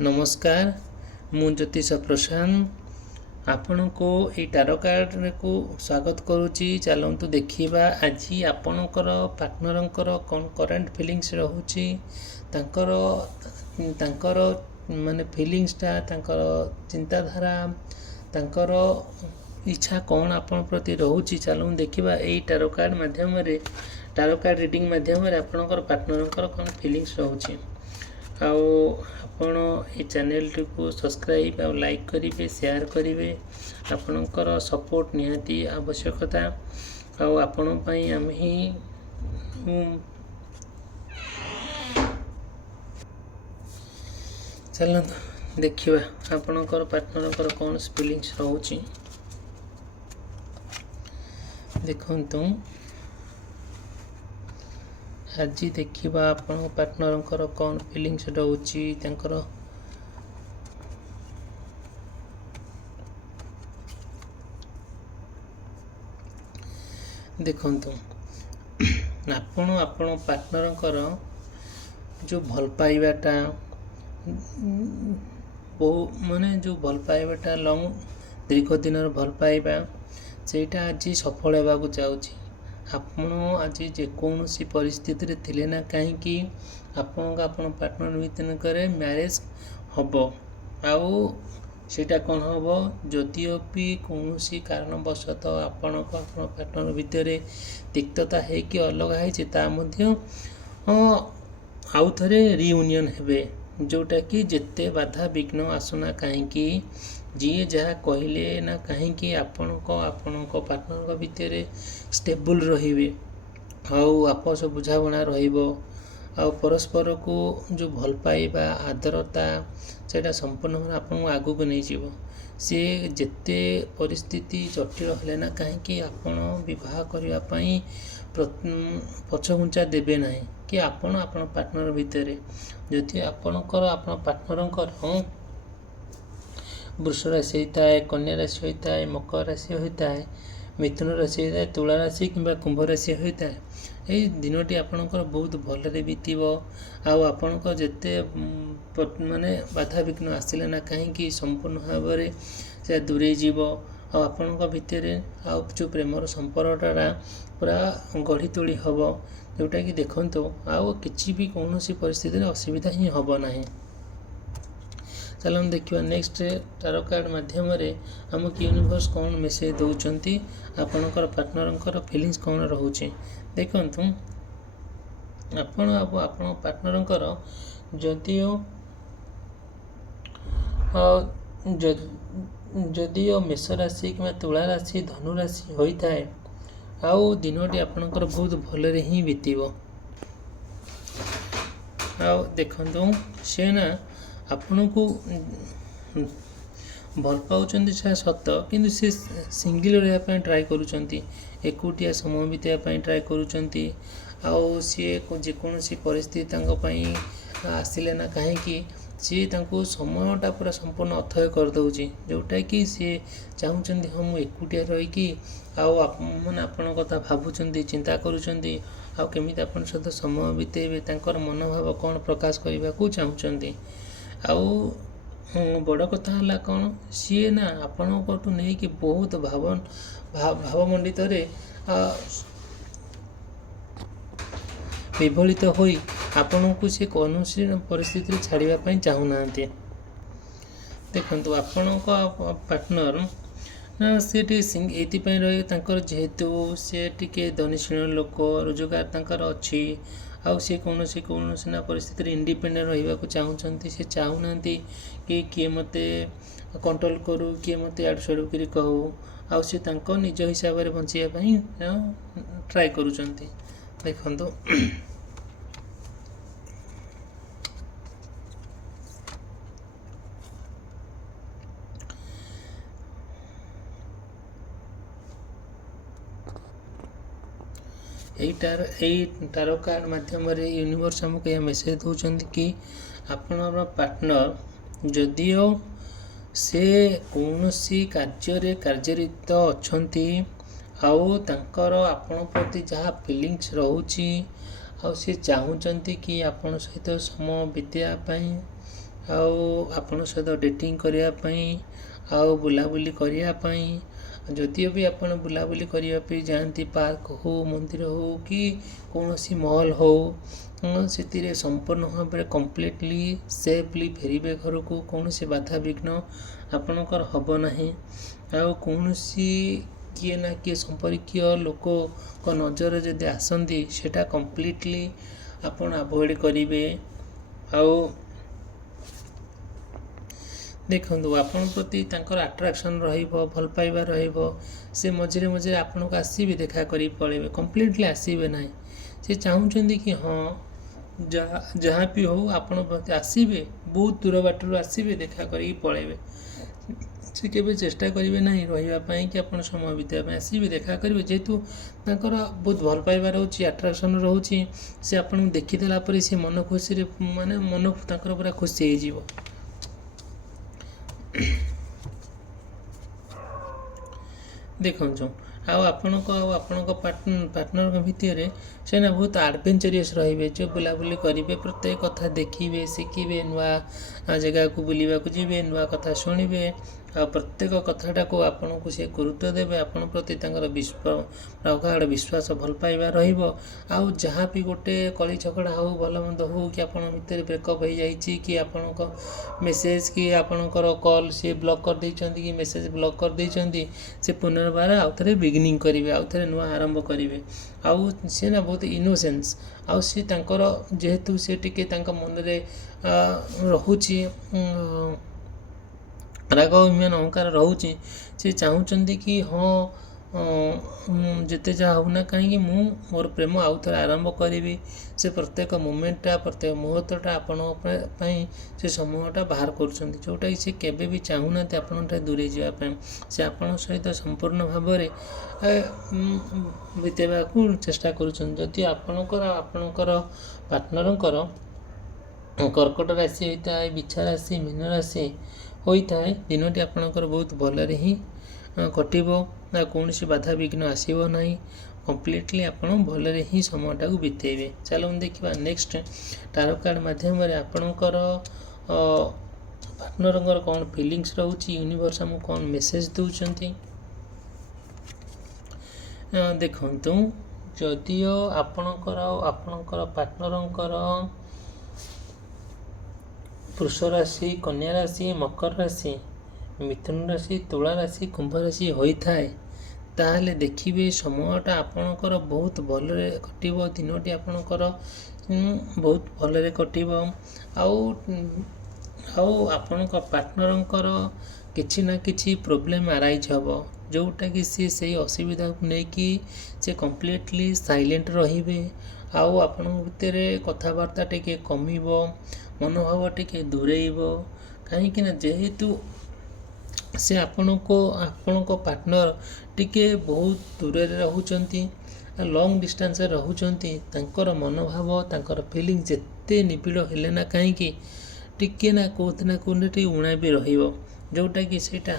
नमस्कार मु ज्योतिष प्रशांत आपण को ये टारो कार्ड को स्वागत करुच्ची। चलतु देखा आज आपणकर पार्टनर कौन करेन्ट फिलिंग्स रोचे माने फिलिंग्सटा चिंताधारा इच्छा कौन आपण प्रति रोचे। चलू देखा यही टारो कार्ड मध्यम टारो कार्ड रीडिंग मध्यम आपणकर पार्टनर कौन फिलिंग्स रोचे। आपण ये चैनल को सब्सक्राइब और लाइक करेंगे, शेयर करेंगे। आपणकर सपोर्ट निहाती आवश्यकता आपण आम ही चल देखा आपणकर पार्टनर कौन फीलिंग्स रोचे। देखु आज देखा आपण पार्टनर कौन फीलिंग्स रोचे। देखु आपण पार्टनर जो भल पाइबाटा बहु माने जो भल पाइबाटा लंग दीर्घ दिन भल पाइबा सेटा आज सफल होगा जाऊँगी। आपण आज जेकोसी परिस्थिति थिले ना कहीं आपण पार्टनर भितर मैरिज हम आउ सेटा कौन हम जदिओ भी कौन कारणवशतः आपण पार्टनर भितर तिक्तता है कि अलग है आउ थे रियूनियन हेबे जोटा कि जिते बाधा विघ्न आसुना कहीं जी जहाँ कहले ना कहीं आपण पार्टनर भितर स्टेबल रहिबे आपस बुझाणा परस्पर को जो भल पाइबा आदरता सेटा संपूर्ण आपन आगू को नहीं जीव सी जिते परिस्थिति जटिल हेले ना कहीं आपण विवाह करने पछघुंचा देबे ना कि आपण पार्टनर भितर जदि आपणकर आपण पार्टनर वृष राशि होता है, कन्या राशि होता है, मकर राशि होता है, मिथुन राशि होता है, तुला राशि कि कुंभ राशि होता है। ये दिनटी आपणकर बहुत भलरे बीतब आपणकर जिते माने बाधा विघ्न आसिले ना कहीं संपूर्ण भाव से दूरे जीव आपण भितर जो प्रेमर संपर्कटा पूरा गढ़ी तोड़ी हम जोटा कि देखो आउ कि भी कौन परिस्थिति असुविधा ही हम ना। चलो देखिए नेक्स्ट टारो कार्ड मध्यम आमको यूनिवर्स कौन मेसेज दौरान आपणकर पार्टनर फिलिंग्स कौन रोचे। देखु आपण पार्टनर जदिओ मेष राशि कि तुला राशि धनु राशि होता है आउ दिनटी आपणकर बहुत भलरे ही बीतब देखु से ना आपण को भल पाँच सत कि से सिंगल रहा ट्राए करुटिया समय बिताई ट्राए करुँच सी जेकोसी परिस्थिति आसिले ना कहीं सी समयटा पूरा संपूर्ण अथय करदे जोटा कि सी चाहते हाँ मुझे एकुटिया रहीकि मैंने आपण कथा भावुं चिंता करुँच आपण सहित समय बितेबे मनोभाव कौन प्रकाश करने को चाहते बड़ कथा है कौन सी ना आपण नहीं कि बहुत भावमंडित विभलित हो आपण को सी कौन परिस्थिति छाड़ापी चाहूना। देखो आपण पार्टनर ना सी ये रही जेहेतु सी टे धनीशील लोक रोजगार अच्छी आउ सी कौन ना परिस्थिति इंडिपेंडेंट रहा चाहते सी चाहूना कि किए मत कंट्रोल करू किए मत आड़ साड़ू कर कहू आउ सी निज हिसाब से बचाई ट्राए करुँच। देखो यही टारो कार्ड मध्यम यूनिवर्स आमको यह मेसेज दौरान कि आपण पार्टनर जदिओ से कौन कार्य कार्यरत अच्छा आपण प्रति जहाँ फिलिंग्स रोचे सी चाहते कि आपण सहित समय बिताई ଆଉ ଆପଣଙ୍କ ସହିତ ଡେଟିଂ କରିବା ପାଇଁ ଆଉ ବୁଲାବୁଲି କରିବା ପାଇଁ। ଯଦିଓ ବି ଆପଣ ବୁଲାବୁଲି କରିବା ପାଇଁ ଯାଆନ୍ତି ପାର୍କ ହଉ ମନ୍ଦିର ହଉ କି କୌଣସି ମଲ୍ ହଉ ସେଥିରେ ସମ୍ପୂର୍ଣ୍ଣ ଭାବରେ କମ୍ପ୍ଲିଟଲି ସେଫଲି ଫେରିବେ ଘରକୁ। କୌଣସି ବାଧାବିଘ୍ନ ଆପଣଙ୍କର ହେବ ନାହିଁ। ଆଉ କୌଣସି କିଏ ନା କିଏ ସମ୍ପର୍କୀୟ ଲୋକଙ୍କ ନଜରରେ ଯଦି ଆସନ୍ତି ସେଇଟା କମ୍ପ୍ଲିଟଲି ଆପଣ ଆଭଏଡ଼ କରିବେ। ଆଉ ଦେଖନ୍ତୁ ଆପଣଙ୍କ ପ୍ରତି ତାଙ୍କର ଆଟ୍ରାକ୍ସନ୍ ରହିବ, ଭଲ ପାଇବା ରହିବ। ସେ ମଝିରେ ମଝିରେ ଆପଣଙ୍କୁ ଆସିବେ ଦେଖା କରି ପଳାଇବେ, କମ୍ପ୍ଲିଟଲି ଆସିବେ ନାହିଁ। ସେ ଚାହୁଁଛନ୍ତି କି ହଁ ଯାହା ବି ହଉ ଆପଣ ଆସିବେ, ବହୁତ ଦୂର ବାଟରୁ ଆସିବେ ଦେଖା କରିକି ପଳାଇବେ। ସେ କେବେ ଚେଷ୍ଟା କରିବେ ନାହିଁ ରହିବା ପାଇଁ କି ଆପଣ ସମୟ ବିତାଇବା ପାଇଁ। ଆସିବେ ଦେଖା କରିବେ, ଯେହେତୁ ତାଙ୍କର ବହୁତ ଭଲ ପାଇବା ରହୁଛି, ଆଟ୍ରାକ୍ସନ୍ ରହୁଛି। ସେ ଆପଣଙ୍କୁ ଦେଖିଦେଲା ପରେ ସେ ମନ ଖୁସିରେ ମାନେ ମନ ତାଙ୍କର ପୁରା ଖୁସି ହେଇଯିବ। ଦେଖନ୍ତୁ ଆଉ ଆପଣଙ୍କ ପାର୍ଟନରଙ୍କ ଭିତରେ ସେମାନେ ବହୁତ ଆଡ଼ଭେଞ୍ଚରିୟସ୍ ରହିବେ। ଯେଉଁ ବୁଲାବୁଲି କରିବେ, ପ୍ରତ୍ୟେକ କଥା ଦେଖିବେ, ଶିଖିବେ, ନୂଆ ଜାଗାକୁ ବୁଲିବାକୁ ଯିବେ, ନୂଆ କଥା ଶୁଣିବେ। ଆଉ ପ୍ରତ୍ୟେକ କଥାଟାକୁ ଆପଣଙ୍କୁ ସେ ଗୁରୁତ୍ୱ ଦେବେ। ଆପଣଙ୍କ ପ୍ରତି ତାଙ୍କର ପ୍ରଗାଢ଼ ବିଶ୍ୱାସ ଭଲ ପାଇବା ରହିବ। ଆଉ ଯାହା ବି ଗୋଟେ କଳି ଝଗଡ଼ା ହଉ, ଭଲ ମନ୍ଦ ହଉ, କି ଆପଣଙ୍କ ଭିତରେ ବ୍ରେକଅପ୍ ହେଇଯାଇଛି, କି ଆପଣଙ୍କ ମେସେଜ୍ କି ଆପଣଙ୍କର କଲ୍ ସିଏ ବ୍ଲକ୍ କରିଦେଇଛନ୍ତି, କି ମେସେଜ୍ ବ୍ଲକ୍ କରିଦେଇଛନ୍ତି, ସେ ପୁନର୍ବାର ଆଉଥରେ ବିଗିନିଂ କରିବେ, ଆଉଥରେ ନୂଆ ଆରମ୍ଭ କରିବେ। ଆଉ ସେ ନା ବହୁତ ଇନୋସେନ୍ସ। ଆଉ ସେ ତାଙ୍କର ଯେହେତୁ ସେ ଟିକେ ତାଙ୍କ ମନରେ ରହୁଛି ରାଗ ଅଭିମାନ ଅହଙ୍କାର ରହୁଛି। ସେ ଚାହୁଁଛନ୍ତି କି ହଁ ଯେତେ ଯାହା ହେଉନା କାହିଁକି ମୁଁ ମୋର ପ୍ରେମ ଆଉଥରେ ଆରମ୍ଭ କରିବି। ସେ ପ୍ରତ୍ୟେକ ମୋମେଣ୍ଟଟା, ପ୍ରତ୍ୟେକ ମୁହୂର୍ତ୍ତଟା ଆପଣଙ୍କ ପାଇଁ ସେ ସମୟଟା ବାହାର କରୁଛନ୍ତି, ଯେଉଁଟାକି ସେ କେବେ ବି ଚାହୁଁନାହାନ୍ତି ଆପଣଙ୍କଠାରୁ ଦୂରେଇ ଯିବା ପାଇଁ। ସେ ଆପଣଙ୍କ ସହିତ ସମ୍ପୂର୍ଣ୍ଣ ଭାବରେ ବିତେଇବାକୁ ଚେଷ୍ଟା କରୁଛନ୍ତି। ଯଦି ଆପଣଙ୍କର ପାର୍ଟନରଙ୍କର କର୍କଟ ରାଶି ହୋଇଥାଏ, ବିଛା ରାଶି, ମୀନ ରାଶି ହୋଇଥାଏ, ଦିନଟି ଆପଣଙ୍କର ବହୁତ ଭଲରେ ହିଁ କଟିବ। ନା କୌଣସି ବାଧାବିଘ୍ନ ଆସିବ ନାହିଁ। କମ୍ପ୍ଲିଟଲି ଆପଣ ଭଲରେ ହିଁ ସମୟଟାକୁ ବିତେଇବେ। ଚାଲନ୍ତୁ ଦେଖିବା ନେକ୍ସଟ ଟାରୋ କାର୍ଡ଼ ମାଧ୍ୟମରେ ଆପଣଙ୍କର ପାର୍ଟନରଙ୍କର କ'ଣ ଫିଲିଙ୍ଗସ୍ ରହୁଛି, ୟୁନିଭର୍ସ ଆମକୁ କ'ଣ ମେସେଜ୍ ଦେଉଛନ୍ତି। ଦେଖନ୍ତୁ ଯଦିଓ ଆପଣଙ୍କର ପାର୍ଟନରଙ୍କର ବୃଷ ରାଶି, କନ୍ୟା ରାଶି, ମକର ରାଶି, ମିଥୁନ ରାଶି, ତୁଳା ରାଶି, କୁମ୍ଭ ରାଶି ହୋଇଥାଏ, ତାହେଲେ ଦେଖିବେ ସମୟଟା ଆପଣଙ୍କର ବହୁତ ଭଲରେ କଟିବ। ଦିନଟି ଆପଣଙ୍କର ବହୁତ ଭଲରେ କଟିବ। ଆଉ ଆପଣଙ୍କ ପାର୍ଟନରଙ୍କର କିଛି ନା କିଛି ପ୍ରୋବ୍ଲେମ୍ ଆରାଇଜ୍ ହେବ, ଯେଉଁଟାକି ସେଇ ଅସୁବିଧାକୁ ନେଇକି ସେ କମ୍ପ୍ଲିଟଲି ସାଇଲେଣ୍ଟ ରହିବେ। ଆଉ ଆପଣଙ୍କ ଭିତରେ କଥାବାର୍ତ୍ତା ଟିକେ କମିବ, ମନୋଭାବ ଟିକେ ଦୂରେଇବ। କାହିଁକି ନା ଯେହେତୁ ସେ ଆପଣଙ୍କ ପାର୍ଟନର ଟିକେ ବହୁତ ଦୂରରେ ରହୁଛନ୍ତି, ଲଙ୍ଗ ଡିଷ୍ଟାନ୍ସରେ ରହୁଛନ୍ତି, ତାଙ୍କର ମନୋଭାବ, ତାଙ୍କର ଫିଲିଙ୍ଗ ଯେତେ ନିବିଡ଼ ହେଲେ ନା କାହିଁକି ଟିକେ ନା କେଉଁଠି ଟିକେ ଉଣା ବି ରହିବ। ଯେଉଁଟାକି ସେଇଟା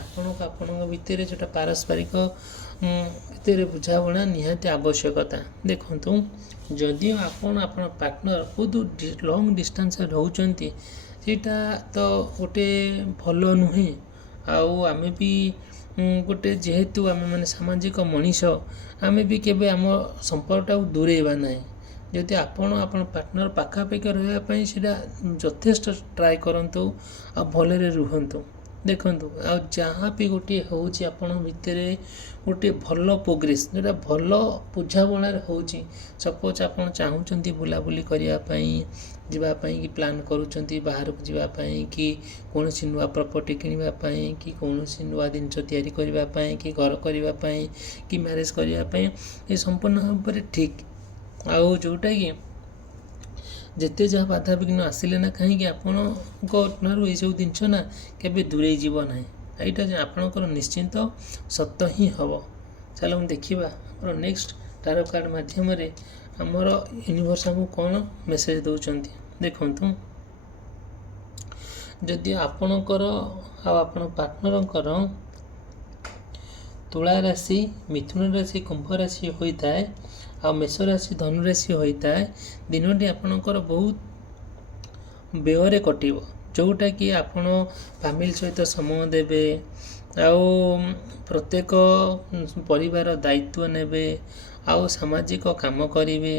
ଆପଣଙ୍କ ଭିତରେ ଯେଉଁଟା ପାରସ୍ପରିକ ଭିତରେ ବୁଝାବଣା ନିହାତି ଆବଶ୍ୟକତା। ଦେଖନ୍ତୁ ଯଦିଓ ଆପଣଙ୍କ ପାର୍ଟନର ବହୁତ ଲଙ୍ଗ ଡିଷ୍ଟାନ୍ସରେ ରହୁଛନ୍ତି, ସେଇଟା ତ ଗୋଟେ ଭଲ ନୁହେଁ। ଆଉ ଆମେ ବି ଗୋଟେ ଯେହେତୁ ଆମେମାନେ ସାମାଜିକ ମଣିଷ, ଆମେ ବି କେବେ ଆମ ସମ୍ପର୍କଟାକୁ ଦୂରେଇବା ନାହିଁ। ଯଦି ଆପଣ ପାର୍ଟନର ପାଖାପାଖି ରହିବା ପାଇଁ ସେଇଟା ଯଥେଷ୍ଟ ଟ୍ରାଏ କରନ୍ତୁ ଆଉ ଭଲରେ ରୁହନ୍ତୁ। ଦେଖନ୍ତୁ ଆଉ ଯାହା ବି ଗୋଟିଏ ହେଉଛି ଆପଣଙ୍କ ଭିତରେ ଗୋଟିଏ ଭଲ ପ୍ରୋଗ୍ରେସ୍, ଯେଉଁଟା ଭଲ ବୁଝାବଣାରେ ହେଉଛି। ସପୋଜ୍ ଆପଣ ଚାହୁଁଛନ୍ତି ବୁଲାବୁଲି କରିବା ପାଇଁ, ଯିବା ପାଇଁ କି ପ୍ଲାନ୍ କରୁଛନ୍ତି ବାହାରକୁ ଯିବା ପାଇଁ, କି କୌଣସି ନୂଆ ପ୍ରପର୍ଟି କିଣିବା ପାଇଁ, କି କୌଣସି ନୂଆ ଜିନିଷ ତିଆରି କରିବା ପାଇଁ, କି ଘର କରିବା ପାଇଁ, କି ମ୍ୟାରେଜ୍ କରିବା ପାଇଁ, ଏ ସମ୍ପୂର୍ଣ୍ଣ ଭାବରେ ଠିକ୍। ଆଉ ଯେଉଁଟାକି ଯେତେ ଯାହା ବାଧାବିଘ୍ନ ଆସିଲେ ନା କାହିଁକି ଆପଣଙ୍କ ଠାରୁ ଏଇସବୁ ଜିନିଷ ନା କେବେ ଦୂରେଇ ଯିବ ନାହିଁ। ଏଇଟା ଯେ ଆପଣଙ୍କର ନିଶ୍ଚିନ୍ତ ସତ ହିଁ ହେବ। ଚାଲ ଆମେ ଦେଖିବା ଆମର ନେକ୍ସଟ ଟାରୋ କାର୍ଡ଼ ମାଧ୍ୟମରେ ଆମର ୟୁନିଭର୍ସ ଆମକୁ କ'ଣ ମେସେଜ୍ ଦେଉଛନ୍ତି। ଦେଖନ୍ତୁ ଯଦି ଆପଣଙ୍କର ଆଉ ଆପଣ ପାର୍ଟନରଙ୍କର ତୁଳା ରାଶି, ମିଥୁନ ରାଶି, କୁମ୍ଭ ରାଶି ହୋଇଥାଏ, ଆଉ ମେଷ ରାଶି, ଧନୁ ରାଶି ହୋଇଥାଏ, ଦିନଟି ଆପଣଙ୍କର ବହୁତ ବ୍ୟୟରେ କଟିବ। ଯେଉଁଟାକି ଆପଣ ଫ୍ୟାମିଲି ସହିତ ସମୟ ଦେବେ, ଆଉ ପ୍ରତ୍ୟେକ ପରିବାର ଦାୟିତ୍ୱ ନେବେ, ଆଉ ସାମାଜିକ କାମ କରିବେ,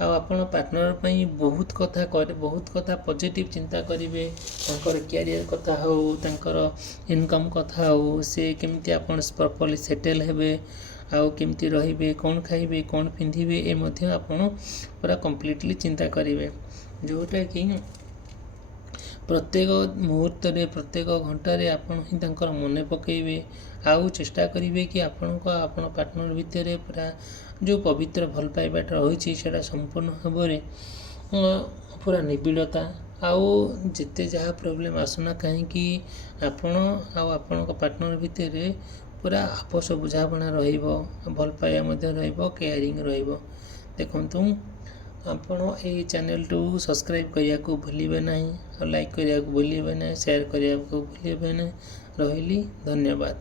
ଆଉ ଆପଣ ପାର୍ଟନର୍ ପାଇଁ ବହୁତ କଥା ପଜିଟିଭ୍ ଚିନ୍ତା କରିବେ। ତାଙ୍କର କ୍ୟାରିୟର କଥା ହେଉ, ତାଙ୍କର ଇନକମ୍ କଥା ହେଉ, ସେ କେମିତି ଆପଣ ପ୍ରପର୍ଲି ସେଟେଲ୍ ହେବେ, ଆଉ କେମିତି ରହିବେ, କ'ଣ ଖାଇବେ, କ'ଣ ପିନ୍ଧିବେ, ଏ ମଧ୍ୟ ଆପଣ ପୁରା କମ୍ପ୍ଲିଟଲି ଚିନ୍ତା କରିବେ। ଯେଉଁଟାକି ପ୍ରତ୍ୟେକ ମୁହୂର୍ତ୍ତରେ, ପ୍ରତ୍ୟେକ ଘଣ୍ଟାରେ ଆପଣ ହିଁ ତାଙ୍କର ମନେ ପକାଇବେ, ଆଉ ଚେଷ୍ଟା କରିବେ କି ଆପଣ ପାର୍ଟନର୍ ଭିତରେ ଯେଉଁ ପବିତ୍ର ଭଲ ପାଇବାଟା ରହିଛି ସେଇଟା ସମ୍ପୂର୍ଣ୍ଣ ଭାବରେ ପୁରା ନିବିଡ଼ତା, ଆଉ ଯେତେ ଯାହା ପ୍ରୋବ୍ଲେମ୍ ଆସୁନା କାହିଁକି ଆପଣ ଆଉ ଆପଣଙ୍କ ପାର୍ଟନର୍ ଭିତରେ ପୁରା ଆପୋଷ ବୁଝାମଣା ରହିବ, ଭଲ ପାଇବା ମଧ୍ୟ ରହିବ, କେୟାରିଂ ରହିବ। ଦେଖନ୍ତୁ, ଆପଣ ଏହି ଚ୍ୟାନେଲ୍କୁ ସବସ୍କ୍ରାଇବ୍ କରିବାକୁ ଭୁଲିବେ ନାହିଁ, ଆଉ ଲାଇକ୍ କରିବାକୁ ଭୁଲିବେ ନାହିଁ, ସେୟାର କରିବାକୁ ଭୁଲିବେ ନାହିଁ। ରହିଲି, ଧନ୍ୟବାଦ।